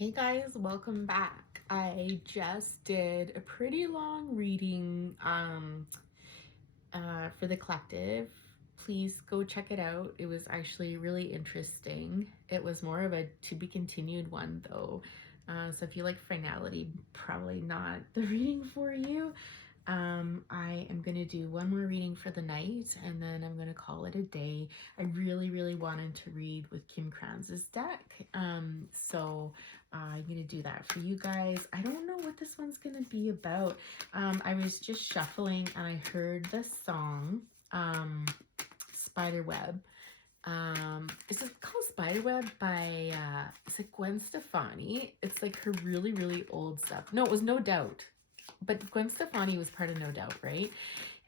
Hey guys, welcome back. I just did a pretty long reading for the collective. Please go check it out. It was actually really interesting. It was more of a to be continued one though. So if you like finality, probably not the reading for you. I am going to do one more reading for the night and then I'm going to call it a day. I really wanted to read with Kim Kranz's deck. So I'm going to do that for you guys. I don't know what this one's going to be about. I was just shuffling and I heard the song Spiderweb. Is it called Spiderweb by is it Gwen Stefani? It's like her really old stuff. No, it was No Doubt. But Gwen Stefani was part of No Doubt, right?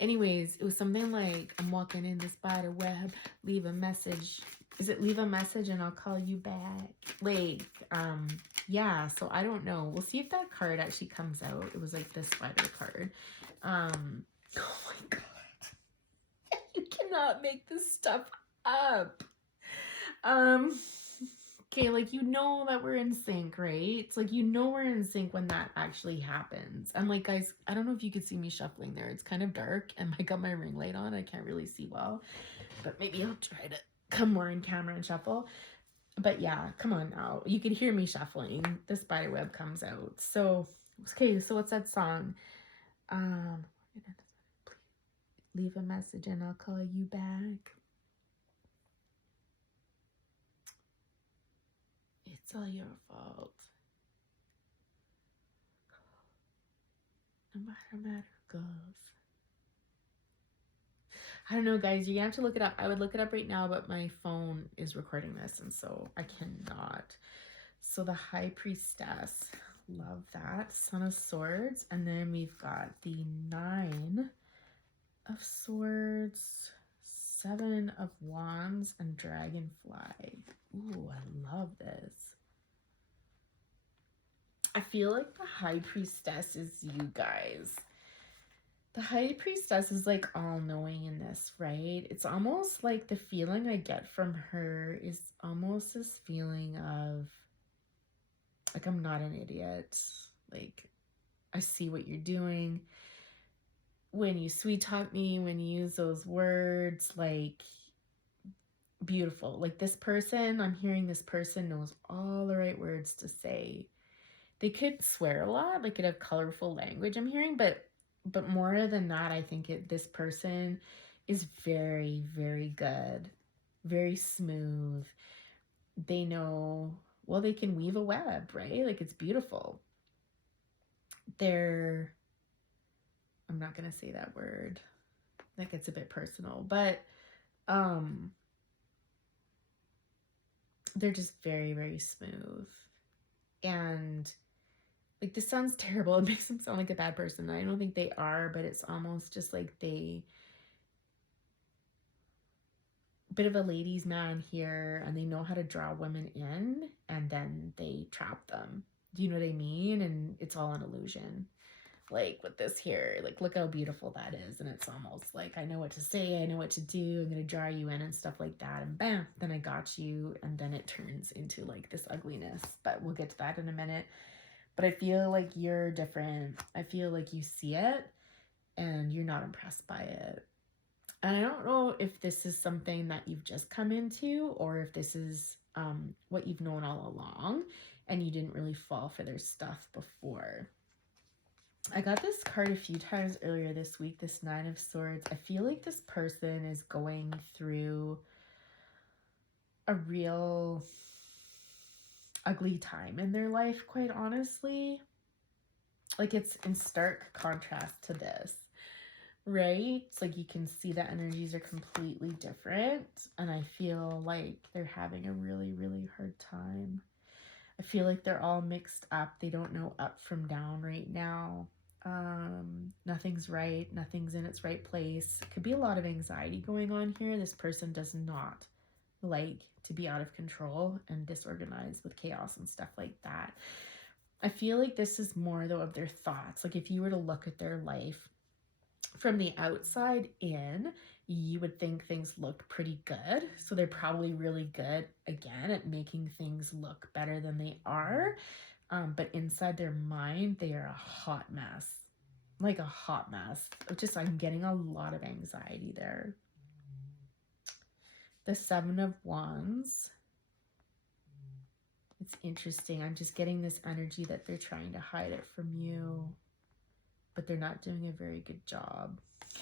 Anyways, it was something like, I'm walking in the spider web, leave a message. Is it leave a message and I'll call you back? Like, yeah, so I don't know. We'll see if that card actually comes out. It was like the spider card. Oh my God. You cannot make this stuff up. Okay, like, you know that we're in sync, right? It's like, you know we're in sync when that actually happens. And like, guys, I don't know if you could see me shuffling there. It's kind of dark and I got my ring light on. I can't really see well, but maybe I'll try to come more in camera and shuffle. But yeah, come on now. You can hear me shuffling. The spider web comes out. So, okay, so what's that song? Leave a message and I'll call you back. It's all your fault. No matter goes. I don't know, guys. You're gonna have to look it up. I would look it up right now, but my phone is recording this, and so I cannot. So the High Priestess, love that. Son of Swords, and then we've got the Nine of Swords, Seven of Wands, and Dragonfly. Ooh, I love this. I feel like the High Priestess is you guys. The High Priestess is like all-knowing in this, right? It's almost like the feeling I get from her is almost this feeling of like, I'm not an idiot. Like, I see what you're doing. When you sweet talk me, when you use those words, like, beautiful. Like, this person, I'm hearing this person knows all the right words to say. They could swear a lot, like, could have colorful language I'm hearing, but more than that, I think this person is very good, very smooth. They know, well, they can weave a web, right? Like, it's beautiful. I'm not gonna say that word, that gets a bit personal, but they're just very smooth. And like, this sounds terrible. It makes them sound like a bad person. I don't think they are, but it's almost just like they, bit of a ladies' man here, and they know how to draw women in, and then they trap them. Do you know what I mean? And it's all an illusion. Like with this here, like, look how beautiful that is. And it's almost like, I know what to say, I know what to do, I'm gonna draw you in and stuff like that, and bam, then I got you. And then it turns into like this ugliness, but we'll get to that in a minute. But I feel like you're different. I feel like you see it and you're not impressed by it. And I don't know if this is something that you've just come into, or if this is what you've known all along and you didn't really fall for their stuff before. I got this card a few times earlier this week, this Nine of Swords. I feel like this person is going through a real ugly time in their life, quite honestly. Like, it's in stark contrast to this, right? It's like you can see the energies are completely different, and I feel like they're having a really hard time. I feel like they're all mixed up. They don't know up from down right now. Nothing's right. Nothing's in its right place. Could be a lot of anxiety going on here. This person does not like to be out of control and disorganized with chaos and stuff like that. I feel like this is more, though, of their thoughts. Like, if you were to look at their life from the outside in, you would think things looked pretty good. So they're probably really good, again, at making things look better than they are. But inside their mind, they are a hot mess. Like a hot mess. I'm getting a lot of anxiety there. The Seven of Wands. It's interesting. I'm just getting this energy that they're trying to hide it from you, but they're not doing a very good job,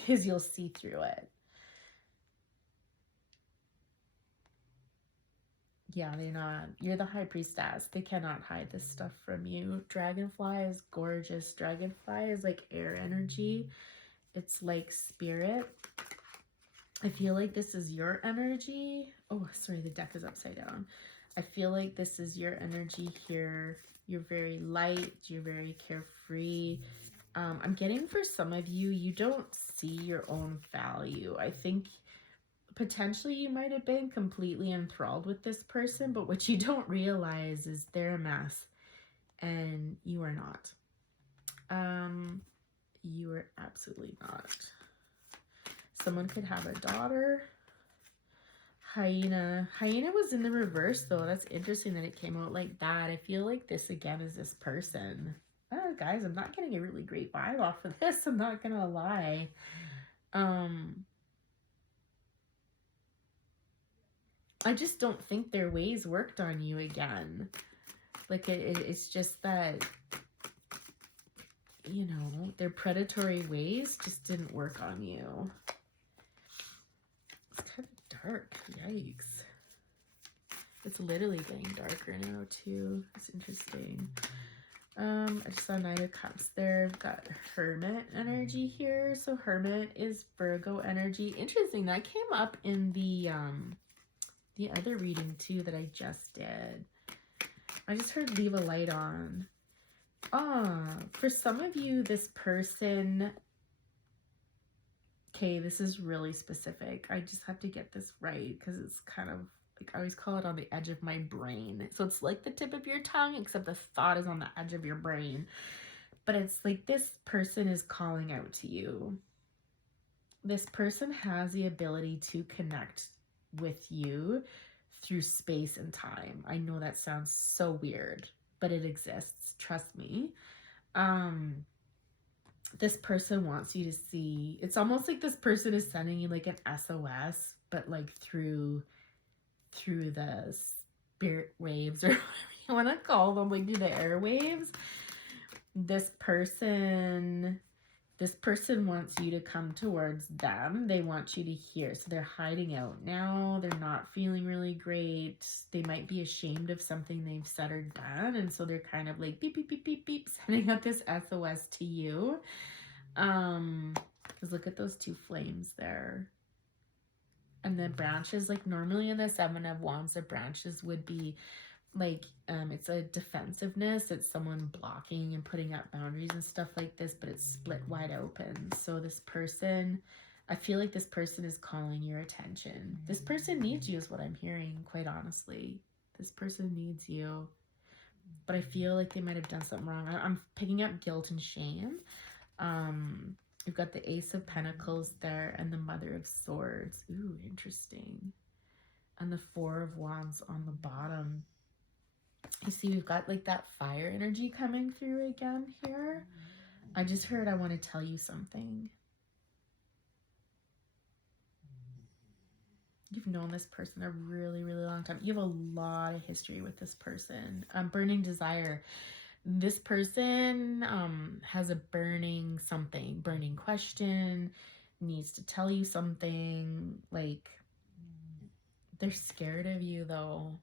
because you'll see through it. Yeah, they're not. You're the High Priestess. They cannot hide this stuff from you. Dragonfly is gorgeous. Dragonfly is like air energy. It's like spirit. I feel like this is your energy. Oh, sorry, the deck is upside down. I feel like this is your energy here. You're very light. You're very carefree. I'm getting, for some of you, you don't see your own value. I think potentially you might have been completely enthralled with this person, but what you don't realize is they're a mess and you are not. You are absolutely not. Someone could have a daughter. Hyena. Hyena was in the reverse, though. That's interesting that it came out like that. I feel like this, again, is this person. Oh, guys, I'm not getting a really great vibe off of this. I'm not going to lie. I just don't think their ways worked on you again. Like, it's just that, you know, their predatory ways just didn't work on you. It's kind of dark. Yikes. It's literally getting darker now, too. It's interesting. I just saw Knight of Cups there. I've got Hermit energy here. So Hermit is Virgo energy. Interesting. That came up in the other reading too that I just did. I just heard leave a light on. For some of you, this person, okay, this is really specific. I just have to get this right because it's kind of like, I always call it on the edge of my brain. So it's like the tip of your tongue, except the thought is on the edge of your brain. But it's like this person is calling out to you. This person has the ability to connect with you through space and time. I know that sounds so weird, but it exists. Trust me. This person wants you to see. It's almost like this person is sending you like an SOS, but like through the spirit waves, or whatever you want to call them, like through the airwaves. This person wants you to come towards them. They want you to hear. So they're hiding out now. They're not feeling really great. They might be ashamed of something they've said or done. And so they're kind of like beep, beep, beep, beep, beep, sending out this SOS to you. Because look at those two flames there. And the branches, like normally in the Seven of Wands, the branches would be like, it's a defensiveness. It's someone blocking and putting up boundaries and stuff like this, but it's split wide open. So this person, I feel like this person is calling your attention. This person needs you is what I'm hearing, quite honestly. This person needs you. But I feel like they might have done something wrong. I'm picking up guilt and shame. You've got the Ace of Pentacles there and the Mother of Swords. Ooh, interesting. And the Four of Wands on the bottom. You see, we've got like that fire energy coming through again here. I just heard I want to tell you something. You've known this person a really, really long time. You have a lot of history with this person. Burning desire. This person has a burning question, needs to tell you something. Like, they're scared of you, though.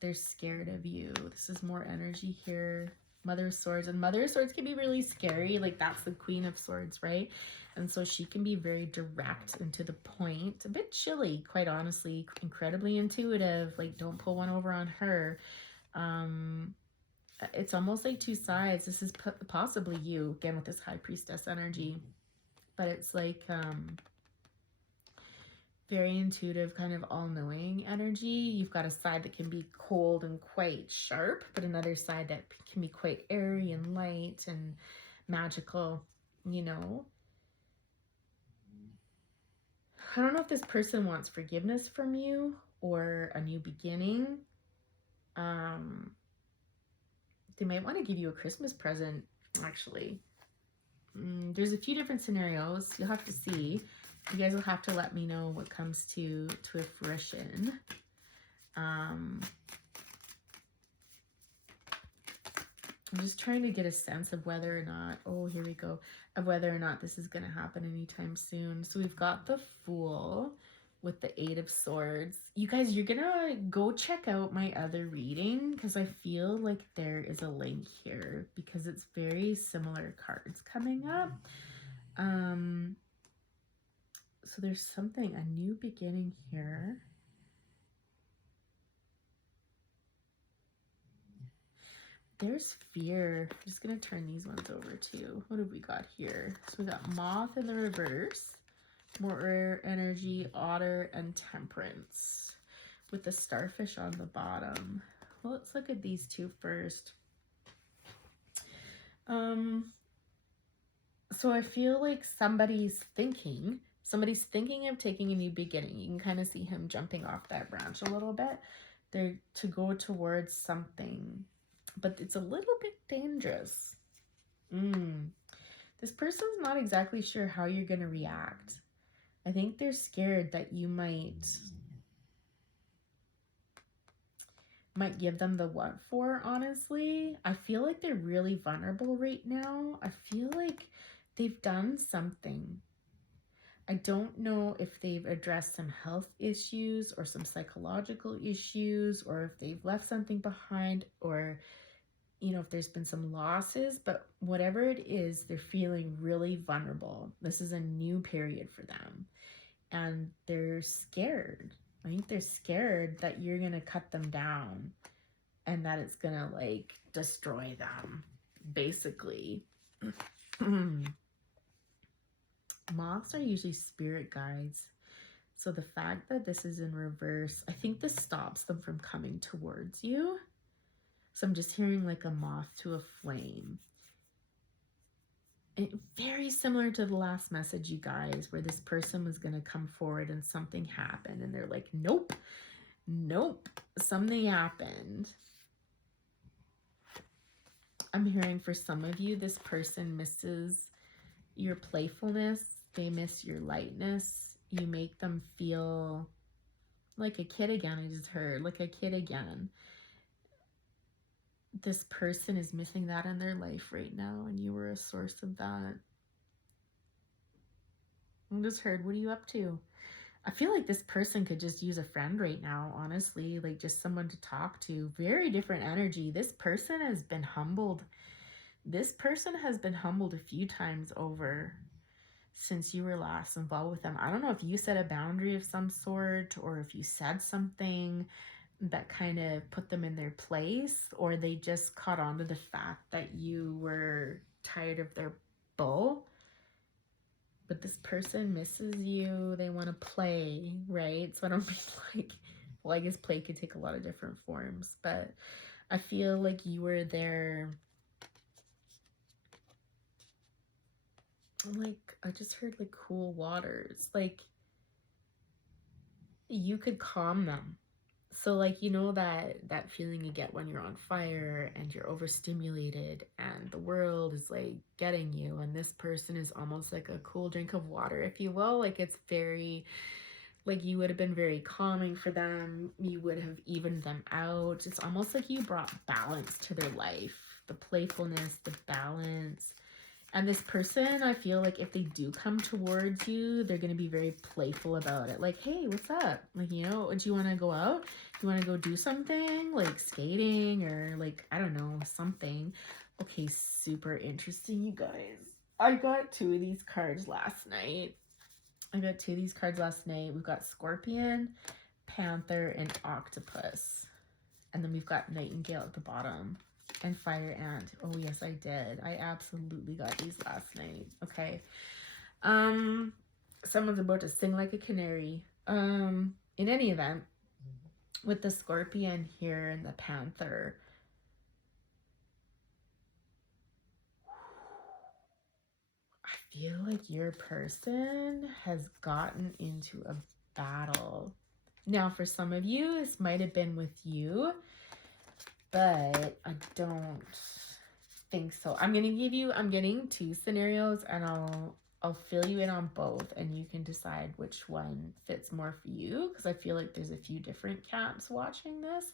They're scared of you. This is more energy here. Mother of Swords. And Mother of Swords can be really scary. Like, that's the Queen of Swords, right? And so she can be very direct and to the point. A bit chilly, quite honestly. Incredibly intuitive. Like, don't pull one over on her. It's almost like two sides. This is possibly you, again, with this High Priestess energy. But it's like very intuitive, kind of all-knowing energy. You've got a side that can be cold and quite sharp, but another side that can be quite airy and light and magical, you know. I don't know if this person wants forgiveness from you or a new beginning. They might want to give you a Christmas present, actually. There's a few different scenarios. You'll have to see. You guys will have to let me know what comes to a fruition. I'm just trying to get a sense of whether or not, oh, here we go, of whether or not this is going to happen anytime soon. So we've got the Fool with the 8 of Swords. You guys, you're going to go check out my other reading because I feel like there is a link here because it's very similar cards coming up. So there's something, a new beginning here. There's fear. I'm just going to turn these ones over too. What have we got here? So we got Moth in the reverse, more energy, Otter, and Temperance with the starfish on the bottom. Well, let's look at these two first. So I feel like somebody's thinking of taking a new beginning. You can kind of see him jumping off that branch a little bit. They're to go towards something, but it's a little bit dangerous. This person's not exactly sure how you're going to react. I think they're scared that you might give them the what for, honestly. I feel like they're really vulnerable right now. I feel like they've done something. I don't know if they've addressed some health issues or some psychological issues, or if they've left something behind, or if there's been some losses, but whatever it is, they're feeling really vulnerable. This is a new period for them, and they're scared. I think they're scared that you're going to cut them down and that it's going to like destroy them, basically. Moths are usually spirit guides. So the fact that this is in reverse, I think this stops them from coming towards you. So I'm just hearing like a moth to a flame. And very similar to the last message, you guys, where this person was going to come forward and something happened. And they're like, nope, something happened. I'm hearing for some of you, this person misses your playfulness. They miss your lightness. You make them feel like a kid again. I just heard like a kid again. This person is missing that in their life right now, and you were a source of that. I just heard, what are you up to? I feel like this person could just use a friend right now, honestly, like just someone to talk to. Very different energy. This person has been humbled. This person has been humbled a few times over since you were last involved with them. I don't know if you set a boundary of some sort, or if you said something that kind of put them in their place, or they just caught on to the fact that you were tired of their bull. But this person misses you. They want to play, right? So I don't mean like, well, I guess play could take a lot of different forms, but I feel like you were there. Like, I just heard like cool waters. Like, you could calm them. So like, that feeling you get when you're on fire and you're overstimulated and the world is like getting you, and this person is almost like a cool drink of water, if you will. Like, it's very, like, you would have been very calming for them. You would have evened them out. It's almost like you brought balance to their life, the playfulness, the balance. And this person, I feel like if they do come towards you, they're going to be very playful about it. Like, hey, what's up? Like, do you want to go out? Do you want to go do something? Like skating or like, I don't know, something. Okay, super interesting, you guys. I got 2 of these cards last night. We've got Scorpion, Panther, and Octopus. And then we've got Nightingale at the bottom. And Fire Ant. Oh, yes, I did. I absolutely got these last night. Okay. Someone's about to sing like a canary. In any event, with the Scorpion here and the Panther, I feel like your person has gotten into a battle. Now, for some of you, this might have been with you, but I don't think so. I'm getting two scenarios, and I'll fill you in on both, and you can decide which one fits more for you, because I feel like there's a few different camps watching this.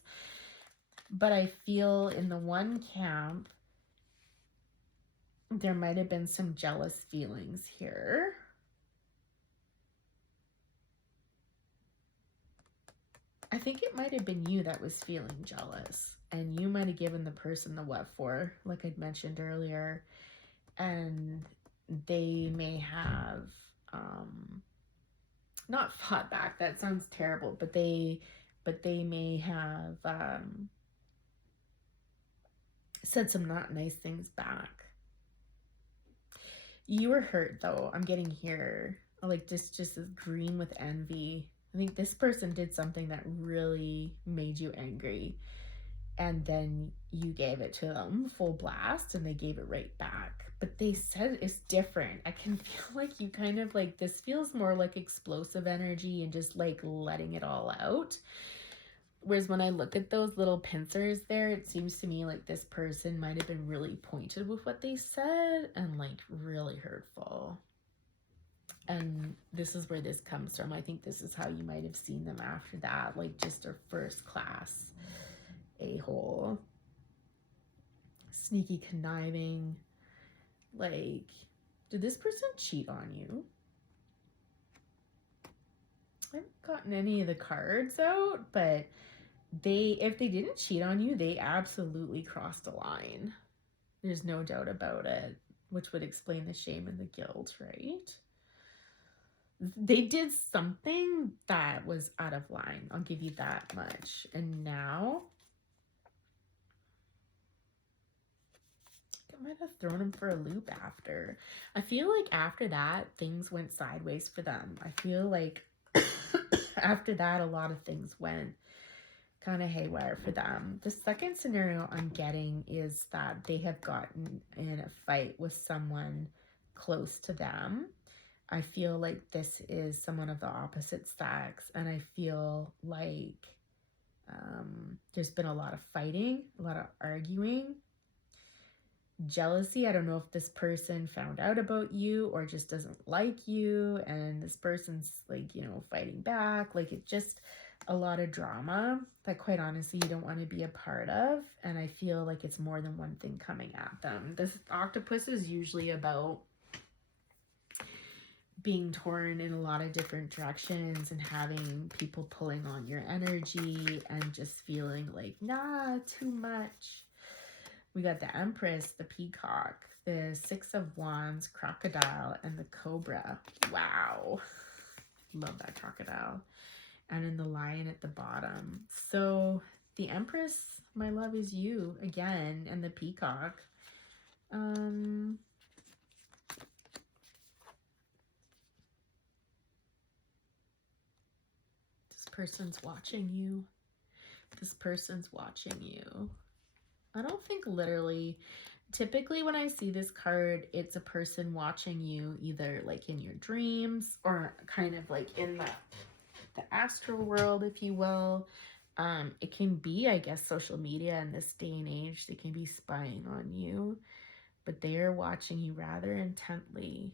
But I feel in the one camp, there might have been some jealous feelings here. I think it might have been you that was feeling jealous, and you might have given the person the what for, like I'd mentioned earlier, and they may have not fought back. That sounds terrible, but they may have said some not nice things back. You were hurt though. I'm getting here like just as green with envy. I think this person did something that really made you angry, and then you gave it to them full blast, and they gave it right back. But they said it's different. I can feel like you kind of like, this feels more like explosive energy and just like letting it all out. Whereas when I look at those little pincers there, it seems to me like this person might have been really pointed with what they said and like really hurtful. And this is where this comes from. I think this is how you might have seen them after that, like just a first class a-hole. Sneaky, conniving. Like, did this person cheat on you? I haven't gotten any of the cards out, but if they didn't cheat on you, they absolutely crossed a line. There's no doubt about it, which would explain the shame and the guilt, right? They did something that was out of line. I'll give you that much. And now I might have thrown him for a loop after. I feel like after that, things went sideways for them. I feel like after that, a lot of things went kind of haywire for them. The second scenario I'm getting is that they have gotten in a fight with someone close to them. I feel like this is someone of the opposite sex, and I feel like there's been a lot of fighting, a lot of arguing. Jealousy, I don't know if this person found out about you or just doesn't like you, and this person's like, you know, fighting back. Like, it just a lot of drama that quite honestly you don't want to be a part of. And I feel like it's more than one thing coming at them. This octopus is usually about being torn in a lot of different directions and having people pulling on your energy and just feeling like, nah, too much. We got the Empress, the Peacock, the Six of Wands, Crocodile, and the Cobra. Wow. Love that crocodile. And then the Lion at the bottom. So the Empress, my love, is you again, and the Peacock. This person's watching you. This person's watching you. I don't think literally. Typically when I see this card, it's a person watching you either like in your dreams or kind of like in the astral world, if you will. It can be, I guess, social media in this day and age. They can be spying on you, but they are watching you rather intently.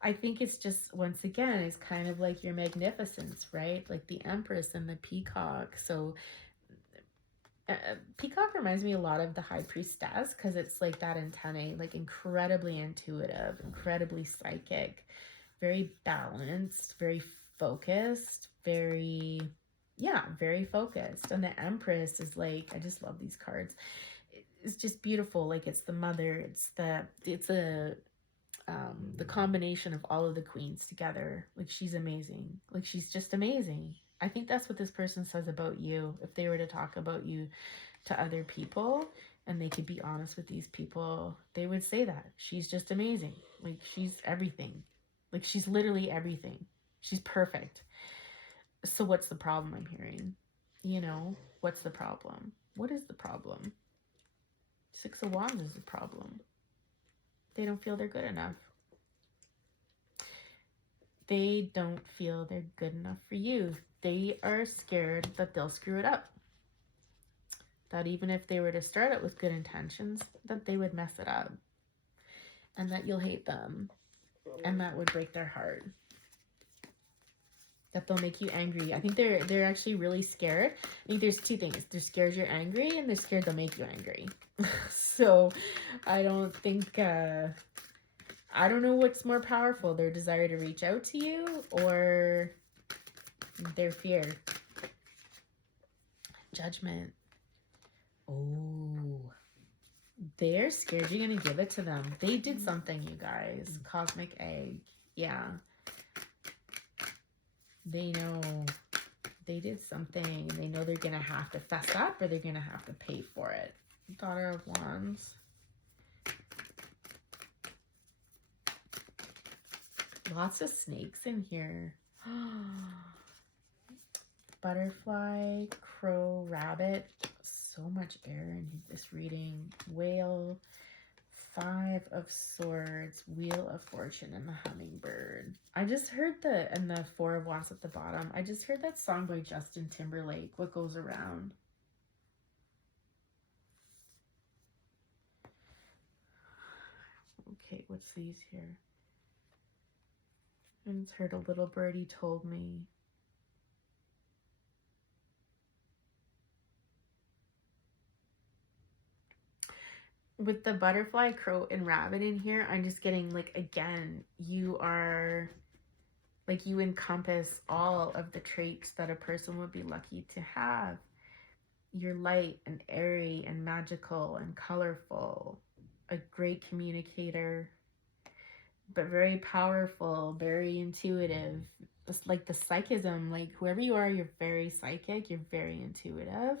I think it's just, once again, it's kind of like your magnificence, right? Like the Empress and the Peacock. So Peacock reminds me a lot of the High Priestess, because it's like that antennae, like incredibly intuitive, incredibly psychic, very balanced, very focused, very focused. And the Empress is like, I just love these cards. It's just beautiful. Like, it's the mother, it's the combination of all of the queens together. Like, she's amazing. Like, she's just amazing. I think that's what this person says about you. If they were to talk about you to other people and they could be honest with these people, they would say that. She's just amazing. Like, she's everything. Like, she's literally everything. She's perfect. So what's the problem I'm hearing? You know, what's the problem? What is the problem? Six of Wands is the problem. They don't feel they're good enough. They don't feel they're good enough for you. They are scared that they'll screw it up. That even if they were to start it with good intentions, that they would mess it up. And that you'll hate them. And that would break their heart. That they'll make you angry. I think they're actually really scared. I think there's two things. They're scared you're angry, and they're scared they'll make you angry. So I don't think, I don't know what's more powerful, their desire to reach out to you or their fear. Judgment. Oh, they're scared you're gonna give it to them. They did something, you guys. Cosmic egg. Yeah. They know they did something. They know they're gonna have to fess up or they're gonna have to pay for it. Daughter of Wands. Lots of snakes in here. Butterfly, crow, rabbit. So much air in this reading. Whale, 5 of Swords, Wheel of Fortune, and the Hummingbird. I just heard and the 4 of Wands at the bottom. I just heard that song by Justin Timberlake, What Goes Around. Okay, what's these here? I just heard a little birdie told me. With the butterfly, crow, and rabbit in here, I'm just getting, like, again, you are, like, you encompass all of the traits that a person would be lucky to have. You're light and airy and magical and colorful, a great communicator, but very powerful, very intuitive. It's like the psychism, like whoever you are, you're very psychic, you're very intuitive,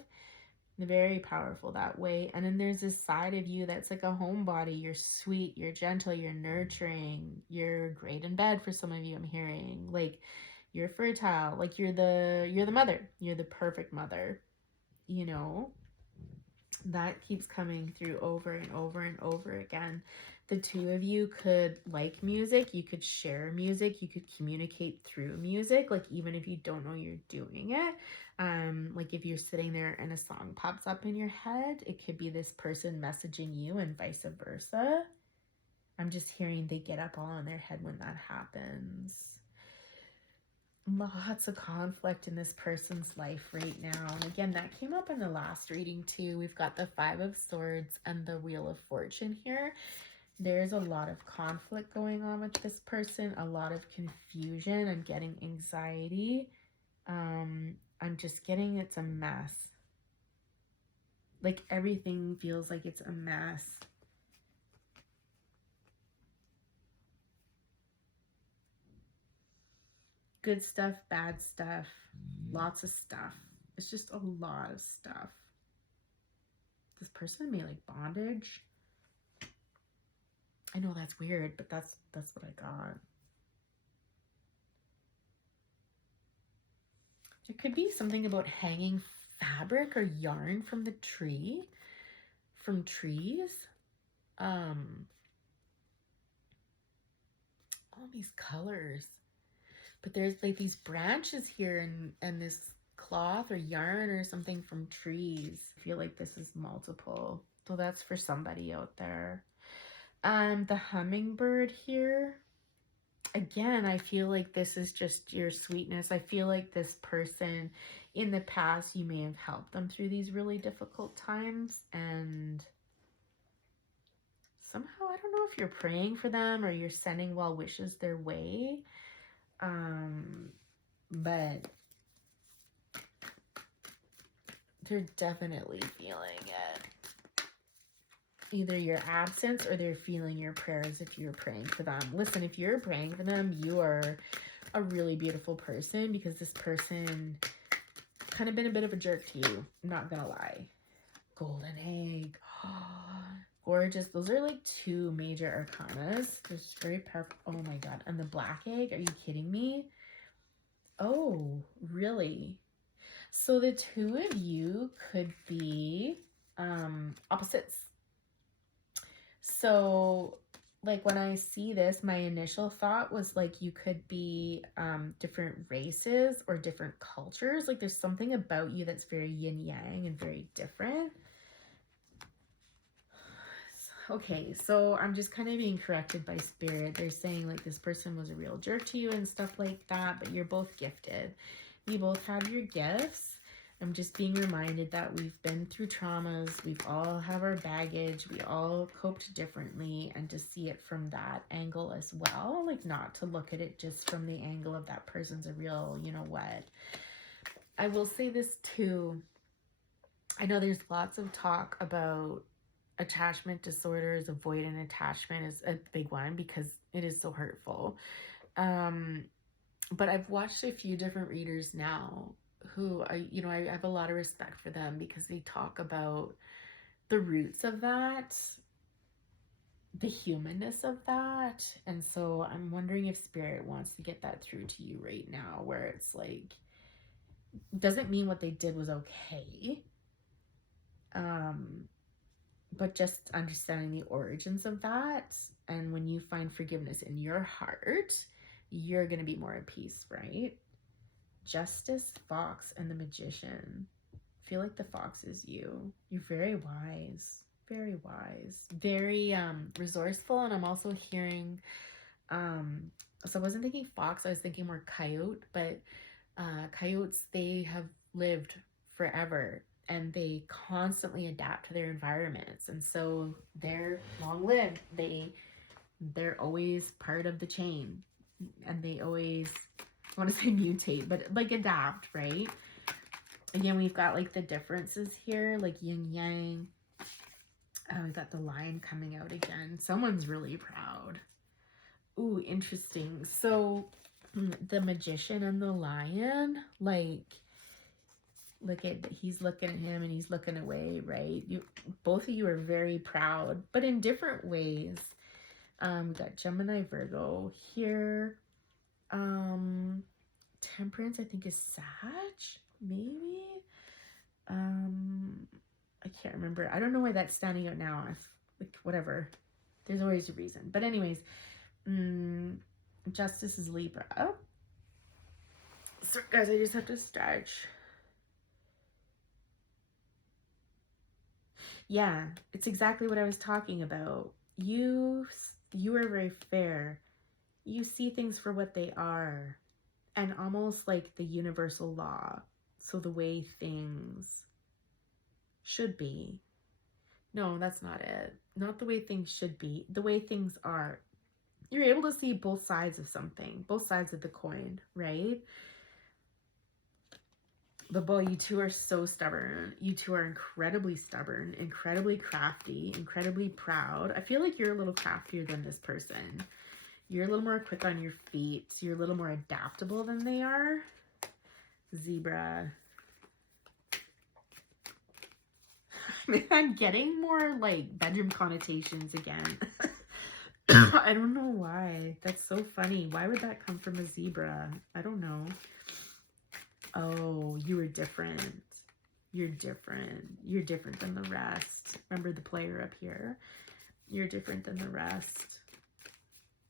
very powerful that way. And then there's this side of you that's like a homebody. You're sweet, you're gentle, you're nurturing, you're great in bed for some of you, I'm hearing. Like you're fertile, like you're the mother, you're the perfect mother, you know. That keeps coming through over and over and over again. The two of you could like music, you could share music, you could communicate through music, like even if you don't know you're doing it. Like if you're sitting there and a song pops up in your head, it could be this person messaging you and vice versa. I'm just hearing they get up all in their head when that happens. Lots of conflict in this person's life right now. And again, that came up in the last reading too. We've got the 5 of Swords and the Wheel of Fortune here. There's a lot of conflict going on with this person, a lot of confusion. I'm getting anxiety. I'm just getting it's a mess. Like everything feels like it's a mess. Good stuff, bad stuff, lots of stuff. It's just a lot of stuff. This person may like bondage. I know that's weird, but that's what I got. There could be something about hanging fabric or yarn from the tree, from trees. All these colors. But there's like these branches here and this cloth or yarn or something from trees. I feel like this is multiple. So that's for somebody out there. The hummingbird here. Again, I feel like this is just your sweetness. I feel like this person in the past, you may have helped them through these really difficult times. And somehow, I don't know if you're praying for them or you're sending well wishes their way. But they're definitely feeling it. Either your absence or they're feeling your prayers if you're praying for them. Listen, if you're praying for them, you are a really beautiful person because this person kind of been a bit of a jerk to you. I'm not gonna lie. Golden egg. Gorgeous. Those are like 2 major arcanas. They're just very powerful. Oh my god. And the black egg, are you kidding me? Oh, really? So the 2 of you could be opposites. So like when I see this, my initial thought was like you could be different races or different cultures. Like there's something about you that's very yin yang and very different. Okay, so I'm just kind of being corrected by spirit. They're saying like this person was a real jerk to you and stuff like that, but you're both gifted. You both have your gifts. I'm just being reminded that we've been through traumas. We've all have our baggage. We all coped differently, and to see it from that angle as well, like not to look at it just from the angle of that person's a real, you know what. I will say this too. I know there's lots of talk about attachment disorders. Avoidant attachment is a big one because it is so hurtful. But I've watched a few different readers now who I have a lot of respect for them because they talk about the roots of that, the humanness of that. And so I'm wondering if spirit wants to get that through to you right now, where it's like, doesn't mean what they did was okay. But just understanding the origins of that. And when you find forgiveness in your heart, you're going to be more at peace, right? Justice, Fox, and the Magician. I feel like the Fox is you. You're very wise. Very wise. Very resourceful. And I'm also hearing, so I wasn't thinking Fox, I was thinking more Coyote. But coyotes, they have lived forever. And they constantly adapt to their environments. And so they're long-lived. They're always part of the chain. And they always, I want to say mutate, but like adapt, right? Again, we've got like the differences here, like yin yang. We got the lion coming out again. Someone's really proud. Ooh, interesting. So the Magician and the lion, like, he's looking at him and he's looking away, right? Both of you are very proud, but in different ways. We got Gemini, Virgo here. Temperance, I think, is Sag, maybe. I can't remember. I don't know why that's standing out now. Like, whatever. There's always a reason. But anyways, Justice is Libra. So guys, I just have to stretch. Yeah, it's exactly what I was talking about. You are very fair. You see things for what they are, and almost like the universal law. So the way things should be. No, that's not it. Not the way things should be. The way things are. You're able to see both sides of something, both sides of the coin, right? But boy, you two are so stubborn. You two are incredibly stubborn, incredibly crafty, incredibly proud. I feel like you're a little craftier than this person. You're a little more quick on your feet. You're a little more adaptable than they are. Zebra. I'm getting more like bedroom connotations again. I don't know why. That's so funny. Why would that come from a zebra? I don't know. Oh, you are different. You're different. You're different than the rest. Remember the player up here? You're different than the rest.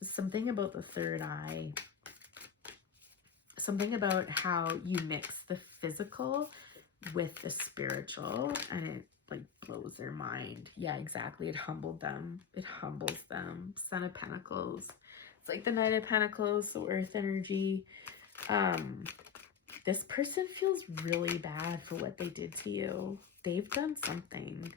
Something about the third eye. Something about how you mix the physical with the spiritual, and it like blows their mind. Yeah, exactly. It humbled them. It humbles them. Son of Pentacles. It's like the Knight of Pentacles, so earth energy. This person feels really bad for what they did to you. They've done something.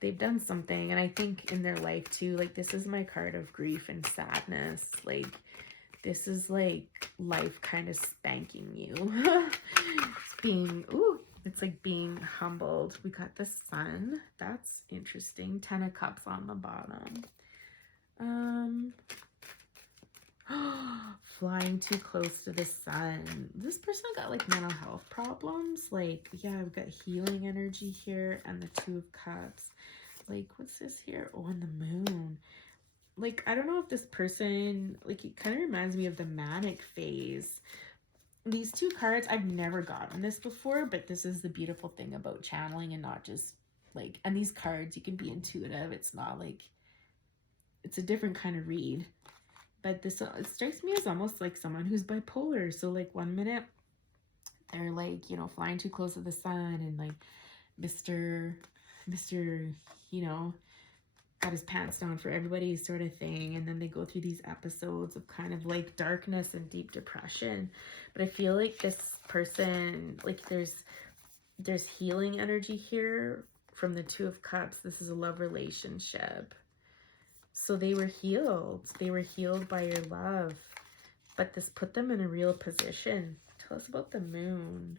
They've done something. And I think in their life too, like this is my card of grief and sadness. Like this is like life kind of spanking you. It's like being humbled. We got the Sun. That's interesting. 10 of Cups on the bottom. Flying too close to the sun. This person got like mental health problems. Like, yeah, we've got healing energy here and the 2 of Cups. Like, what's this here? Oh, and the moon. Like, I don't know if this person, like, it kind of reminds me of the manic phase. These 2 cards, I've never gotten this before, but this is the beautiful thing about channeling and not just like, and these cards, you can be intuitive. It's not like it's a different kind of read. But this, it strikes me as almost like someone who's bipolar. So like 1 minute they're like, you know, flying too close to the sun and like Mr. you know, got his pants down for everybody sort of thing. And then they go through these episodes of kind of like darkness and deep depression. But I feel like this person, like there's healing energy here from the Two of Cups. This is a love relationship. So they were healed. They were healed by your love. But this put them in a real position. Tell us about the moon.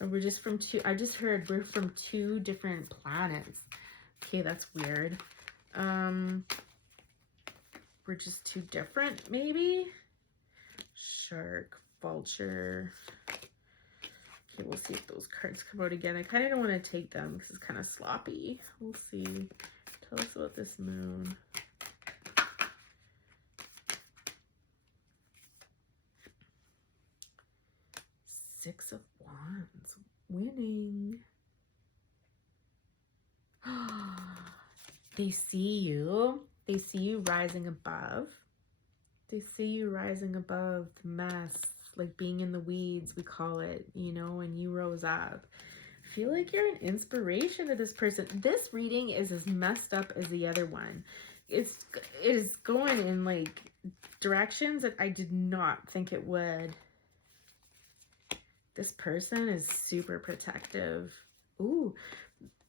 Or we're just from two, I just heard we're from 2 different planets. Okay, that's weird. We're just too different, maybe? Shark, vulture. Okay, we'll see if those cards come out again. I kind of don't want to take them because it's kind of sloppy. We'll see. Tell us about this moon. Six of Wands. Winning. They see you. They see you rising above. They see you rising above the mess, like being in the weeds, we call it, you know, and you rose up. I feel like you're an inspiration to this person. This reading is as messed up as the other one. It is going in like directions that I did not think it would. This person is super protective. Ooh.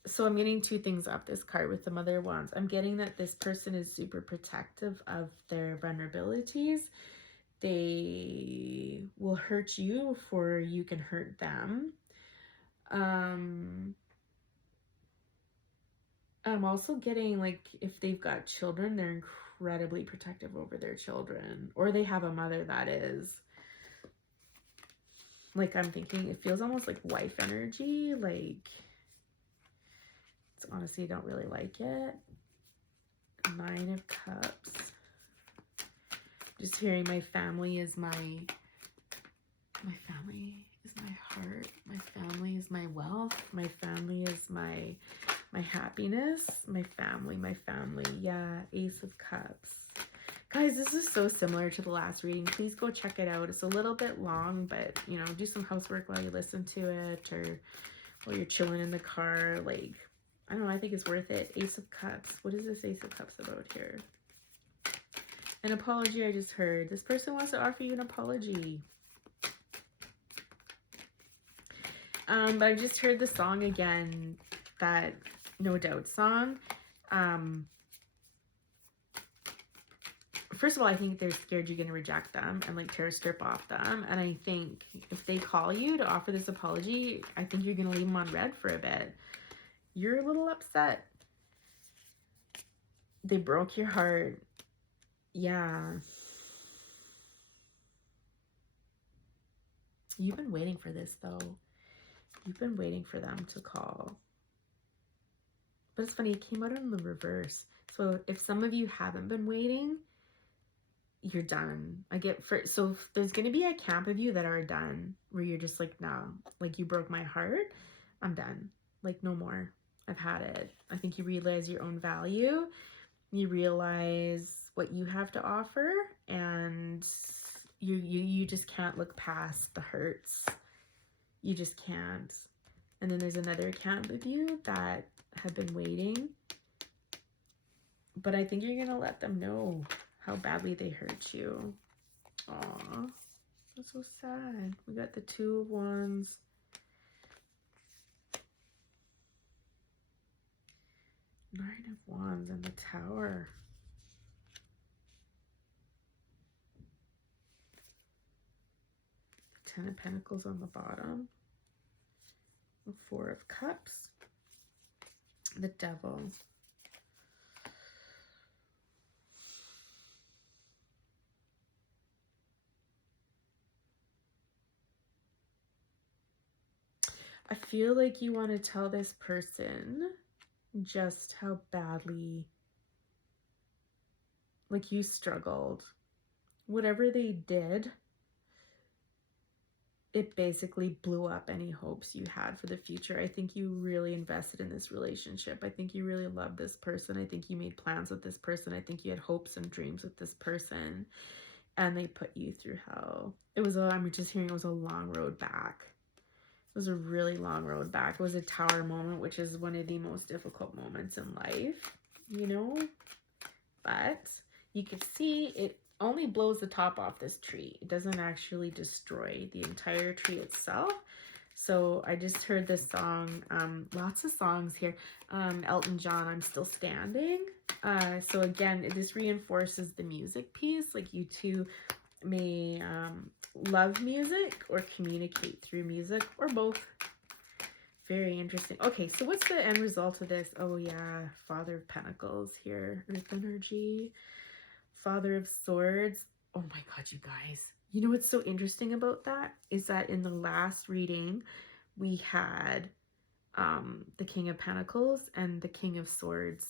So I'm getting 2 things off this card with the Mother of Wands. I'm getting that this person is super protective of their vulnerabilities. They will hurt you before you can hurt them. I'm also getting like if they've got children, they're incredibly protective over their children. Or they have a mother that is. Like I'm thinking it feels almost like wife energy. Like... honestly, I don't really like it. 9 of Cups. Just hearing my family is my family is my heart. My family is my wealth. My family is my happiness. My family. Yeah, Ace of Cups. Guys, this is so similar to the last reading. Please go check it out. It's a little bit long, but you know, do some housework while you listen to it, or while you're chilling in the car. Like, I don't know, I think it's worth it. Ace of Cups. What is this Ace of Cups about here? An apology I just heard. This person wants to offer you an apology. But I just heard the song again, that No Doubt song. First of all, I think they're scared you're going to reject them and like tear a strip off them. And I think if they call you to offer this apology, I think you're going to leave them on red for a bit. You're a little upset. They broke your heart. Yeah. You've been waiting for this, though. You've been waiting for them to call. But it's funny, it came out in the reverse. So if some of you haven't been waiting, you're done. So there's going to be a camp of you that are done, where you're just like, no, like you broke my heart. I'm done. Like, no more. I've had it. I think you realize your own value. You realize what you have to offer, and you just can't look past the hurts. You just can't. And then there's another camp of you that have been waiting. But I think you're going to let them know how badly they hurt you. Aw, that's so sad. We got the 2 of Wands. 9 of Wands and the Tower. Ten of Pentacles on the bottom. The 4 of Cups. The Devil. I feel like you want to tell this person just how badly, like, you struggled. Whatever they did, it basically blew up any hopes you had for the future. I think you really invested in this relationship. I think you really loved this person. I think you made plans with this person. I think you had hopes and dreams with this person, and they put you through hell. It was I'm just hearing it was a long road back. It was a really long road back. It was a tower moment, which is one of the most difficult moments in life, you know? But you can see it only blows the top off this tree. It doesn't actually destroy the entire tree itself. So I just heard this song, lots of songs here. Elton John, I'm Still Standing. So again, this reinforces the music piece. Like you two may love music or communicate through music or both. Very interesting. Okay, so what's the end result of this? Oh yeah, Father of Pentacles here, Earth energy. Father of Swords. Oh my God, you guys. You know what's so interesting about that is that in the last reading, we had the King of Pentacles and the King of Swords.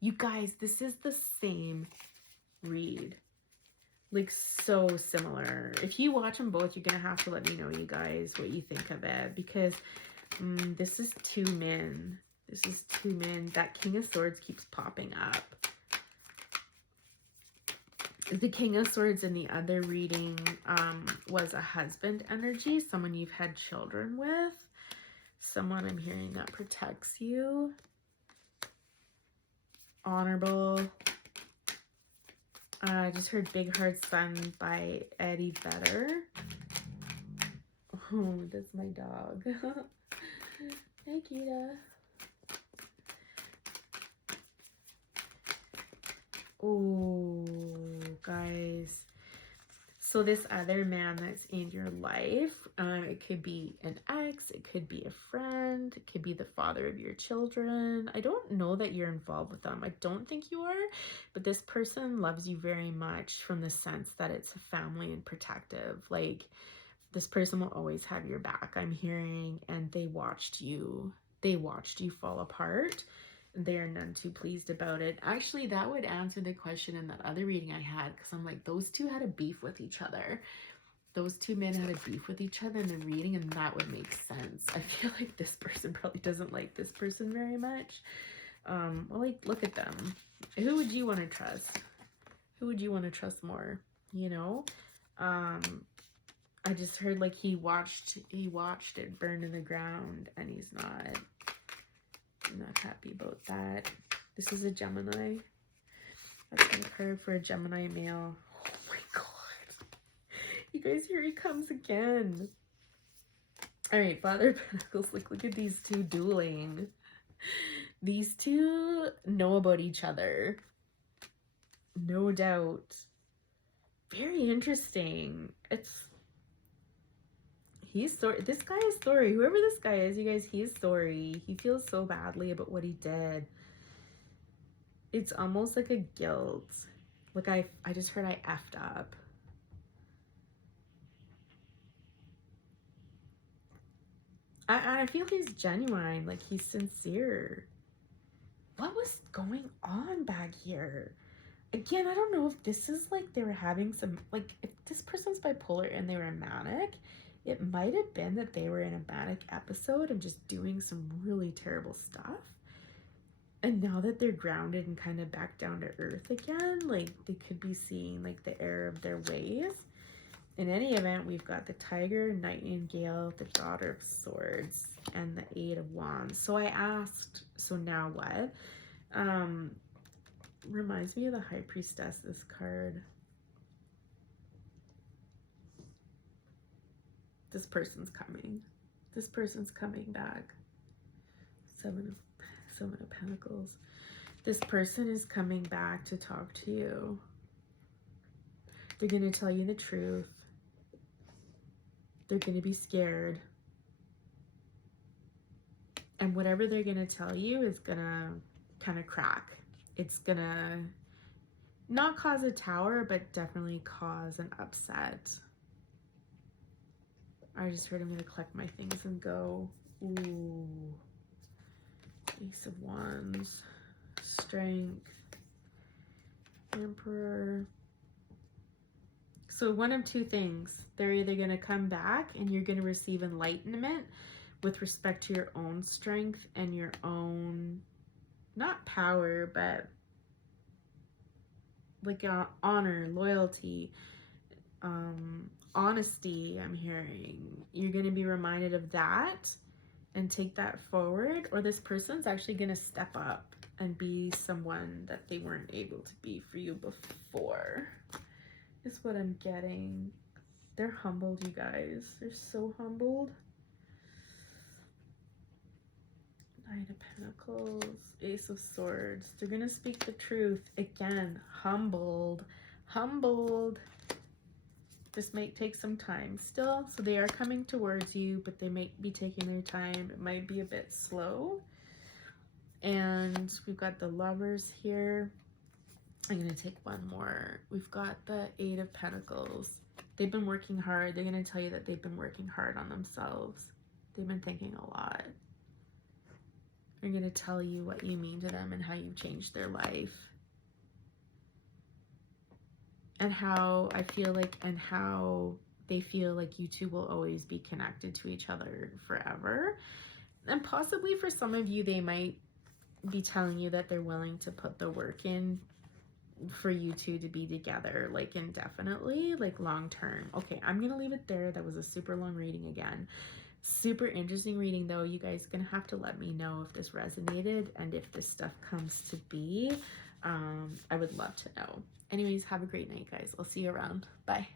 You guys, this is the same read. Like, so similar. If you watch them both, you're going to have to let me know, you guys, what you think of it. Because this is two men. This is two men. That King of Swords keeps popping up. The King of Swords in the other reading was a husband energy, someone you've had children with, someone I'm hearing that protects you, honorable. I just heard Big Heart Sun by Eddie Vedder. Oh, that's my dog. Hey, Kita. Oh, guys. So this other man that's in your life, it could be an ex, it could be a friend, it could be the father of your children. I don't know that you're involved with them. I don't think you are, but this person loves you very much from the sense that it's a family and protective. Like, this person will always have your back, I'm hearing, and they watched you fall apart. They are none too pleased about it. Actually, that would answer the question in that other reading I had, because I'm like, those two had a beef with each other. Those two men had a beef with each other in the reading, and that would make sense. I feel like this person probably doesn't like this person very much. Well, like, look at them. Who would you want to trust? Who would you want to trust more? You know? I just heard like he watched it burn in the ground, and he's not happy about that. This is a Gemini. That's my card for a Gemini male. Oh my God. You guys, here he comes again. All right, Father of Pentacles. Like, look at these two dueling. These two know about each other. No doubt. Very interesting. He's sorry. This guy is sorry. Whoever this guy is, you guys, he's sorry. He feels so badly about what he did. It's almost like a guilt. Like, I just heard I effed up. I feel he's genuine. Like, he's sincere. What was going on back here? Again, I don't know if this is like they were having some, like, if this person's bipolar and they were manic, it might have been that they were in a manic episode and just doing some really terrible stuff. And now that they're grounded and kind of back down to earth again, like, they could be seeing like the error of their ways. In any event, we've got the Tiger, Nightingale, the Daughter of Swords, and the Eight of Wands. So I asked, so now what? Reminds me of the High Priestess, this card. This person's coming. This person's coming back. Seven of Pentacles. This person is coming back to talk to you. They're going to tell you the truth. They're going to be scared. And whatever they're going to tell you is going to kind of crack. It's going to not cause a tower, but definitely cause an upset. I just heard I'm going to collect my things and go. Ooh. Ace of Wands. Strength. Emperor. So one of two things. They're either going to come back and you're going to receive enlightenment with respect to your own strength and your own, not power, but like honor, loyalty, honesty. I'm hearing you're going to be reminded of that and take that forward, or this person's actually going to step up and be someone that they weren't able to be for you before, is what I'm getting. They're humbled, you guys. They're so humbled. Knight of Pentacles, Ace of Swords. They're going to speak the truth. Again, humbled. Humbled. This might take some time still. So they are coming towards you, but they might be taking their time. It might be a bit slow. And we've got the Lovers here. I'm going to take one more. We've got the Eight of Pentacles. They've been working hard. They're going to tell you that they've been working hard on themselves. They've been thinking a lot. They're going to tell you what you mean to them and how you've changed their life. And how I feel like, and how they feel like you two will always be connected to each other forever. And possibly for some of you, they might be telling you that they're willing to put the work in for you two to be together, like indefinitely, like long term. Okay, I'm gonna leave it there. That was a super long reading again. Super interesting reading though. You guys gonna have to let me know if this resonated and if this stuff comes to be. I would love to know. Anyways, have a great night, guys. I'll see you around. Bye.